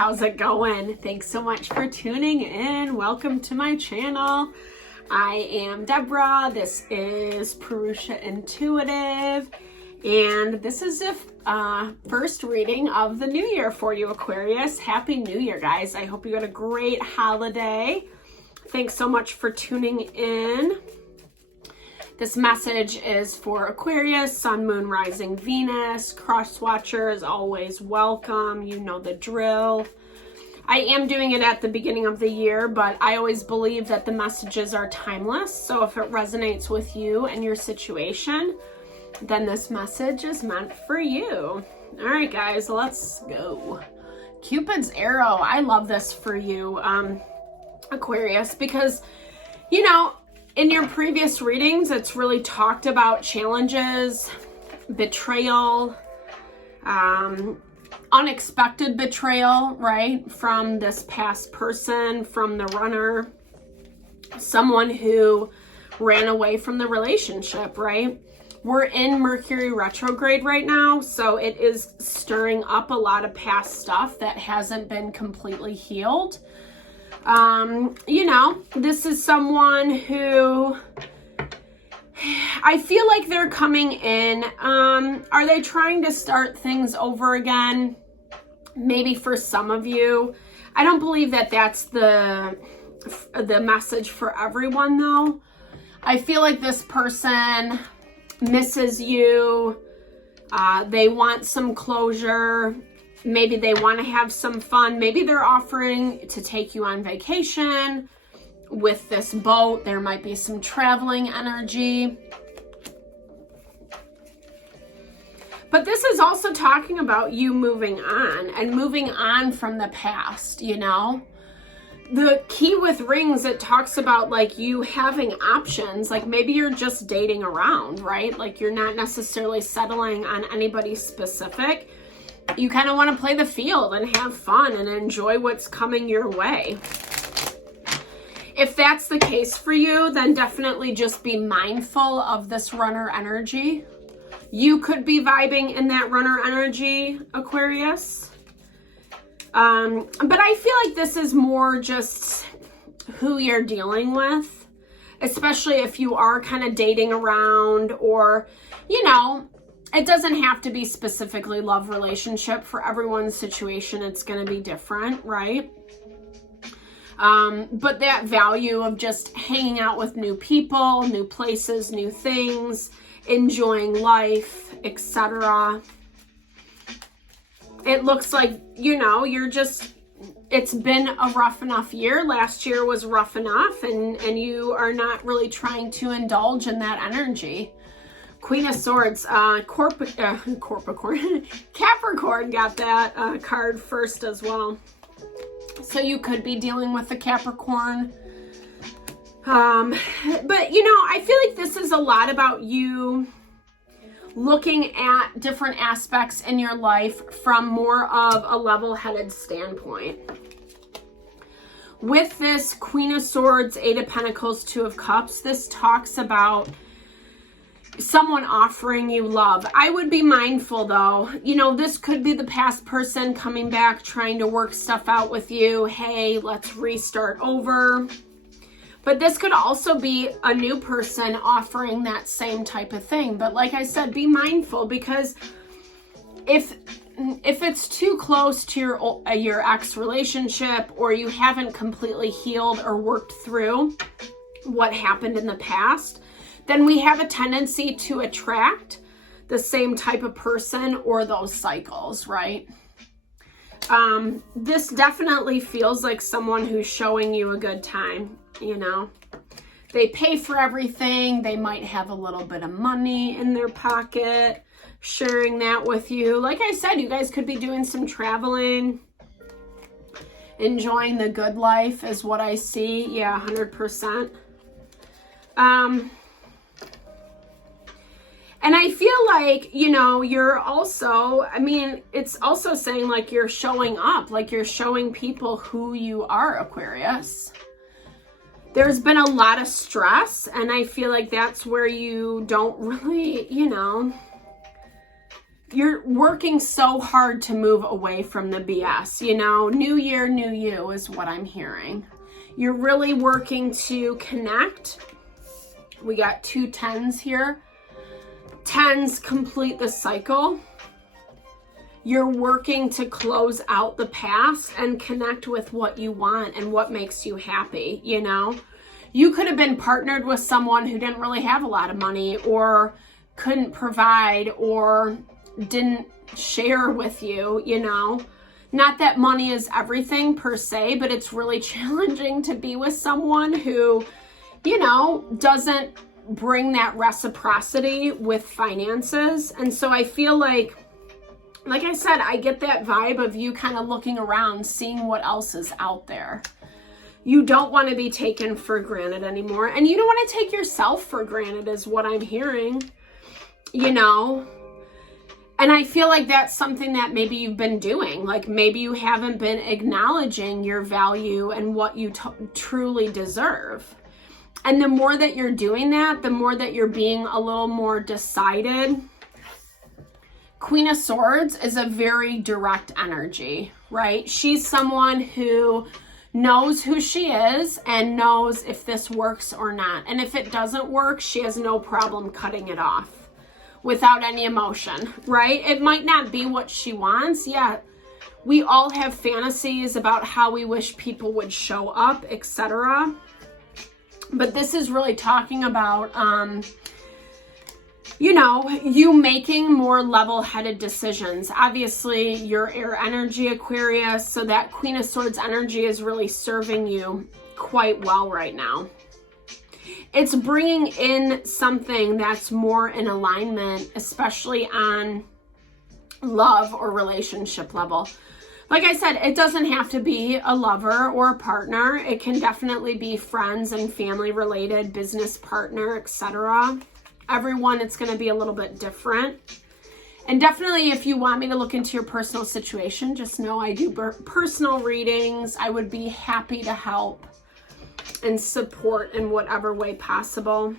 how's it going? Thanks so much for tuning in. Welcome to my channel. I am Deborah. This is Purusha Intuitive, and this is the first reading of the new year for you, Aquarius. Happy New Year, guys. I hope you had a great holiday. Thanks so much for tuning in. This message is for Aquarius, Sun, Moon, Rising, Venus. Cross watchers, always welcome. You know the drill. I am doing it at the beginning of the year, but I always believe that the messages are timeless. So if it resonates with you and your situation, then this message is meant for you. All right, guys, let's go. Cupid's arrow. I love this for you, Aquarius, because, you know, in your previous readings, it's really talked about challenges, betrayal, unexpected betrayal, right? From this past person, from the runner, someone who ran away from the relationship, right? We're in Mercury retrograde right now, so it is stirring up a lot of past stuff that hasn't been completely healed. You know, this is someone who I feel like they're coming in. Are they trying to start things over again? Maybe for some of you. I don't believe that that's the message for everyone, though. I feel like this person misses you. They want some closure. Maybe they want to have some fun. Maybe they're offering to take you on vacation with this boat. There might be some traveling energy. But this is also talking about you moving on and moving on from the past, you know? The key with rings, it talks about like you having options. Like maybe you're just dating around, right? Like you're not necessarily settling on anybody specific. You kind of want to play the field and have fun and enjoy what's coming your way. If that's the case for you, then definitely just be mindful of this runner energy. You could be vibing in that runner energy, Aquarius. But I feel like this is more just who you're dealing with, especially if you are kind of dating around, or, you know, it doesn't have to be specifically love relationship. For everyone's situation, it's going to be different, right? But that value of just hanging out with new people, new places, new things, enjoying life, etc. It looks like, you know, it's been a rough enough year. Last year was rough enough, and you are not really trying to indulge in that energy. Queen of Swords, Capricorn got that card first as well. So you could be dealing with the Capricorn. But, you know, I feel like this is a lot about you looking at different aspects in your life from more of a level-headed standpoint. With this Queen of Swords, Eight of Pentacles, Two of Cups, this talks about someone offering you love. I would be mindful, though. You know, this could be the past person coming back, trying to work stuff out with you. Hey, let's restart over. But this could also be a new person offering that same type of thing. But like I said, be mindful, because if it's too close to your ex relationship, or you haven't completely healed or worked through what happened in the past, then we have a tendency to attract the same type of person or those cycles, right? This definitely feels like someone who's showing you a good time, you know? They pay for everything. They might have a little bit of money in their pocket, sharing that with you. Like I said, you guys could be doing some traveling, enjoying the good life is what I see. Yeah, 100%. And I feel like, you know, you're also, I mean, it's also saying like you're showing up, like you're showing people who you are, Aquarius. There's been a lot of stress, and I feel like that's where you don't really, you know, you're working so hard to move away from the BS, you know, new year, new you is what I'm hearing. You're really working to connect. We got 2 10s here. 10s complete the cycle. You're working to close out the past and connect with what you want and what makes you happy, you know? You could have been partnered with someone who didn't really have a lot of money or couldn't provide or didn't share with you, you know? Not that money is everything per se, but it's really challenging to be with someone who, you know, doesn't bring that reciprocity with finances. And so I feel like I said, I get that vibe of you kind of looking around, seeing what else is out there. You don't want to be taken for granted anymore. And you don't want to take yourself for granted is what I'm hearing, you know? And I feel like that's something that maybe you've been doing. Like maybe you haven't been acknowledging your value and what you truly deserve. And the more that you're doing that, the more that you're being a little more decided. Queen of Swords is a very direct energy, right? She's someone who knows who she is and knows if this works or not. And if it doesn't work, she has no problem cutting it off without any emotion, right? It might not be what she wants. Yeah, we all have fantasies about how we wish people would show up, etc. But this is really talking about, you know, you making more level-headed decisions. Obviously, you're air energy, Aquarius, so that Queen of Swords energy is really serving you quite well right now. It's bringing in something that's more in alignment, especially on love or relationship level. Like I said, it doesn't have to be a lover or a partner. It can definitely be friends and family related, business partner, etc. Everyone, it's going to be a little bit different. And definitely if you want me to look into your personal situation, just know I do personal readings. I would be happy to help and support in whatever way possible.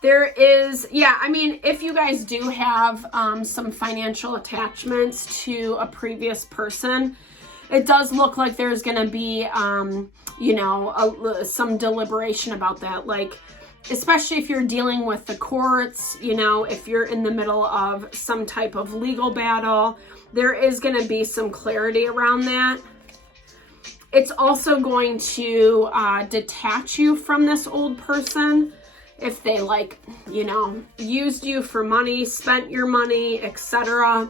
There is, yeah, I mean, if you guys do have some financial attachments to a previous person, it does look like there's going to be, you know, some deliberation about that. Like, especially if you're dealing with the courts, you know, if you're in the middle of some type of legal battle, there is going to be some clarity around that. It's also going to detach you from this old person if they, like, you know, used you for money, spent your money, etc.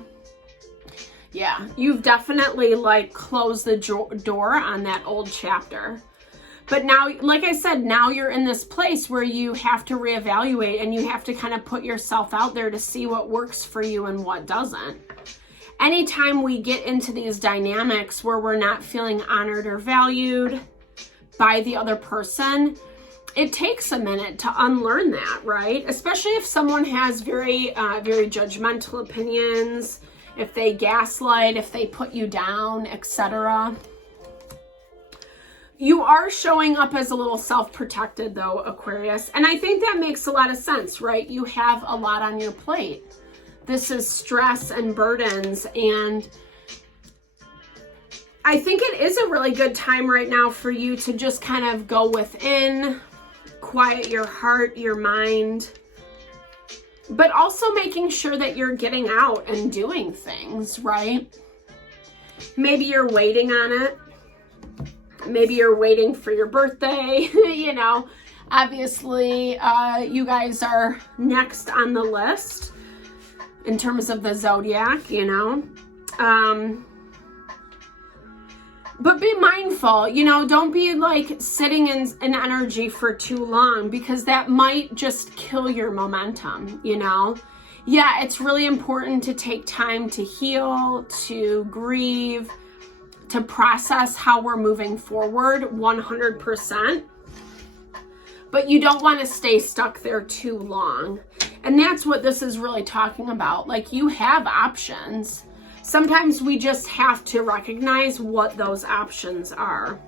Yeah, you've definitely, like, closed the door on that old chapter. But now, like I said, now you're in this place where you have to reevaluate and you have to kind of put yourself out there to see what works for you and what doesn't. Anytime we get into these dynamics where we're not feeling honored or valued by the other person, it takes a minute to unlearn that, right? Especially if someone has very judgmental opinions, if they gaslight, if they put you down, etc. You are showing up as a little self-protected though, Aquarius. And I think that makes a lot of sense, right? You have a lot on your plate. This is stress and burdens, and I think it is a really good time right now for you to just kind of go within, quiet your heart, your mind, but also making sure that you're getting out and doing things, right? Maybe you're waiting on it. Maybe you're waiting for your birthday, you know. Obviously, you guys are next on the list in terms of the zodiac, you know. But be mindful, you know, don't be like sitting in energy for too long, because that might just kill your momentum, you know. Yeah, it's really important to take time to heal, to grieve, to process how we're moving forward 100%. But you don't want to stay stuck there too long. And that's what this is really talking about. Like, you have options. Sometimes we just have to recognize what those options are.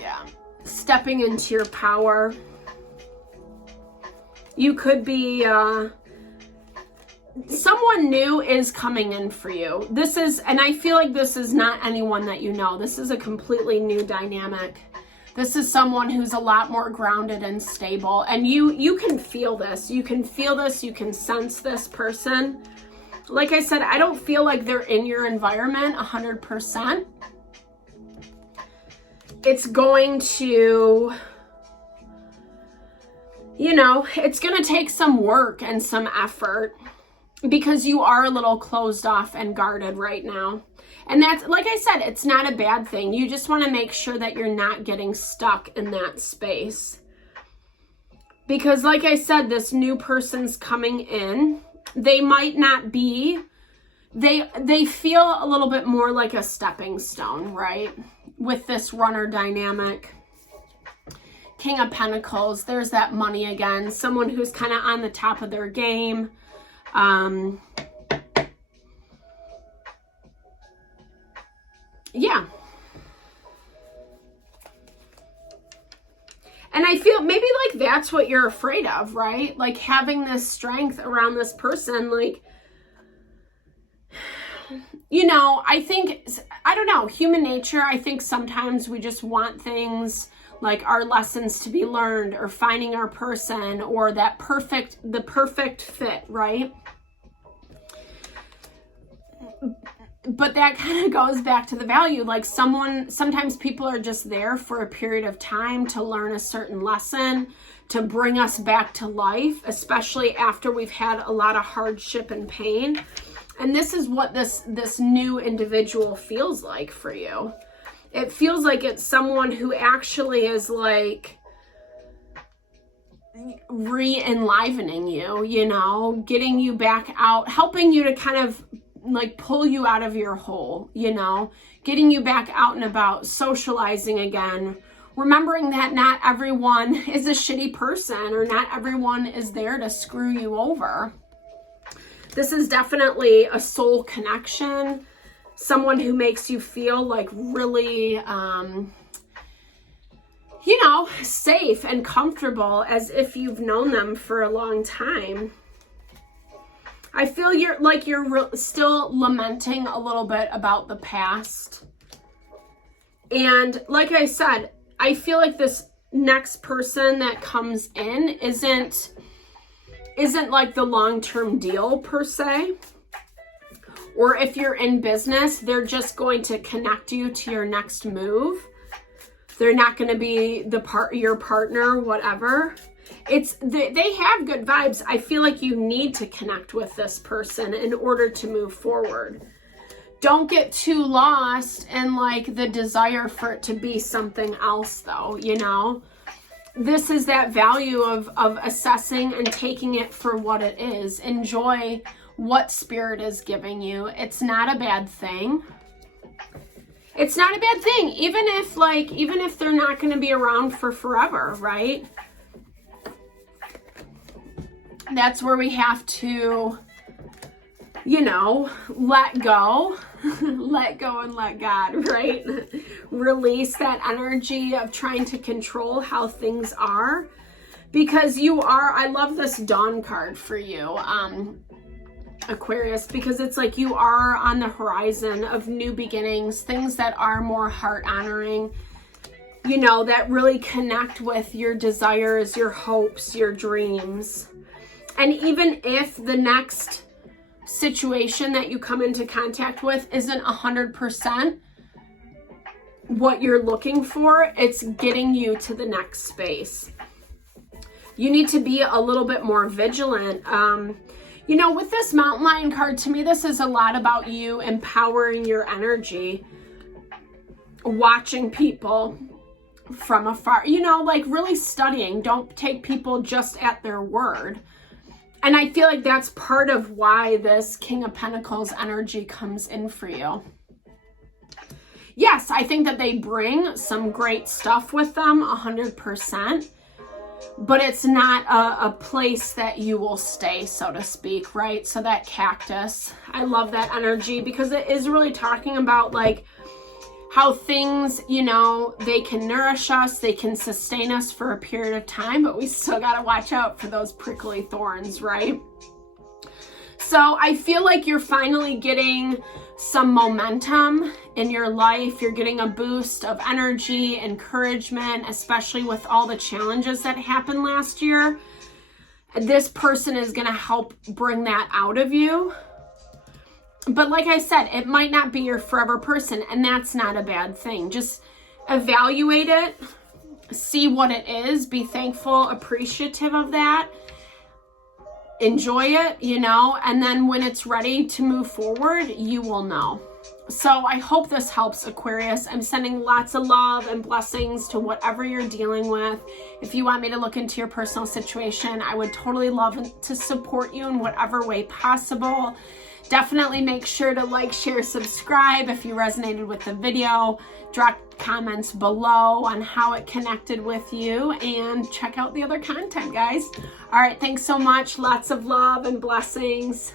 Yeah. Stepping into your power. You could be, someone new is coming in for you. This is, and I feel like this is not anyone that you know. This is a completely new dynamic. This is someone who's a lot more grounded and stable. And you can feel this. You can feel this. You can sense this person. Like I said, I don't feel like they're in your environment 100%. It's going to, you know, it's going to take some work and some effort because you are a little closed off and guarded right now. And that's, like I said, it's not a bad thing. You just want to make sure that you're not getting stuck in that space. Because like I said, this new person's coming in. They might not be, they feel a little bit more like a stepping stone, right? With this runner dynamic. King of Pentacles, there's that money again. Someone who's kind of on the top of their game. Yeah. And I feel maybe like that's what you're afraid of, right? Like having this strength around this person, like, you know, I think, I don't know, human nature, I think sometimes we just want things like our lessons to be learned or finding our person or that the perfect fit, right? But that kind of goes back to the value. Like sometimes people are just there for a period of time to learn a certain lesson, to bring us back to life, especially after we've had a lot of hardship and pain. And this is what this new individual feels like for you. It feels like it's someone who actually is like re-enlivening you, you know, getting you back out, helping you to kind of like pull you out of your hole, you know, getting you back out and about, socializing again, remembering that not everyone is a shitty person or not everyone is there to screw you over. This is definitely a soul connection, someone who makes you feel like really, you know, safe and comfortable as if you've known them for a long time. I feel you're still lamenting a little bit about the past. And like I said, I feel like this next person that comes in isn't like the long-term deal per se. Or if you're in business, they're just going to connect you to your next move. They're not going to be your partner, whatever. They have good vibes. I feel like you need to connect with this person in order to move forward. Don't get too lost in like the desire for it to be something else though, you know? This is that value of assessing and taking it for what it is. Enjoy what spirit is giving you. It's not a bad thing. It's not a bad thing. Even if they're not going to be around for forever, right? That's where we have to, you know, let go. Let go and let God, right? Release that energy of trying to control how things are. Because I love this Dawn card for you, Aquarius, because it's like you are on the horizon of new beginnings, things that are more heart honoring, you know, that really connect with your desires, your hopes, your dreams. And even if the next situation that you come into contact with isn't 100% what you're looking for, it's getting you to the next space. You need to be a little bit more vigilant. You know, with this Mountain Lion card, to me, this is a lot about you empowering your energy, watching people from afar, you know, like really studying. Don't take people just at their word. And I feel like that's part of why this King of Pentacles energy comes in for you. Yes, I think that they bring some great stuff with them, 100%. But it's not a place that you will stay, so to speak, right? So that cactus, I love that energy because it is really talking about like how things, you know, they can nourish us, they can sustain us for a period of time, but we still got to watch out for those prickly thorns, right? So I feel like you're finally getting some momentum in your life. You're getting a boost of energy, encouragement, especially with all the challenges that happened last year. This person is going to help bring that out of you. But like I said, it might not be your forever person, and that's not a bad thing. Just evaluate it, see what it is, be thankful, appreciative of that, enjoy it, you know, and then when it's ready to move forward, you will know. So I hope this helps, Aquarius. I'm sending lots of love and blessings to whatever you're dealing with. If you want me to look into your personal situation, I would totally love to support you in whatever way possible. Definitely make sure to like, share, subscribe if you resonated with the video. Drop comments below on how it connected with you, and check out the other content, guys. All right, thanks so much. Lots of love and blessings.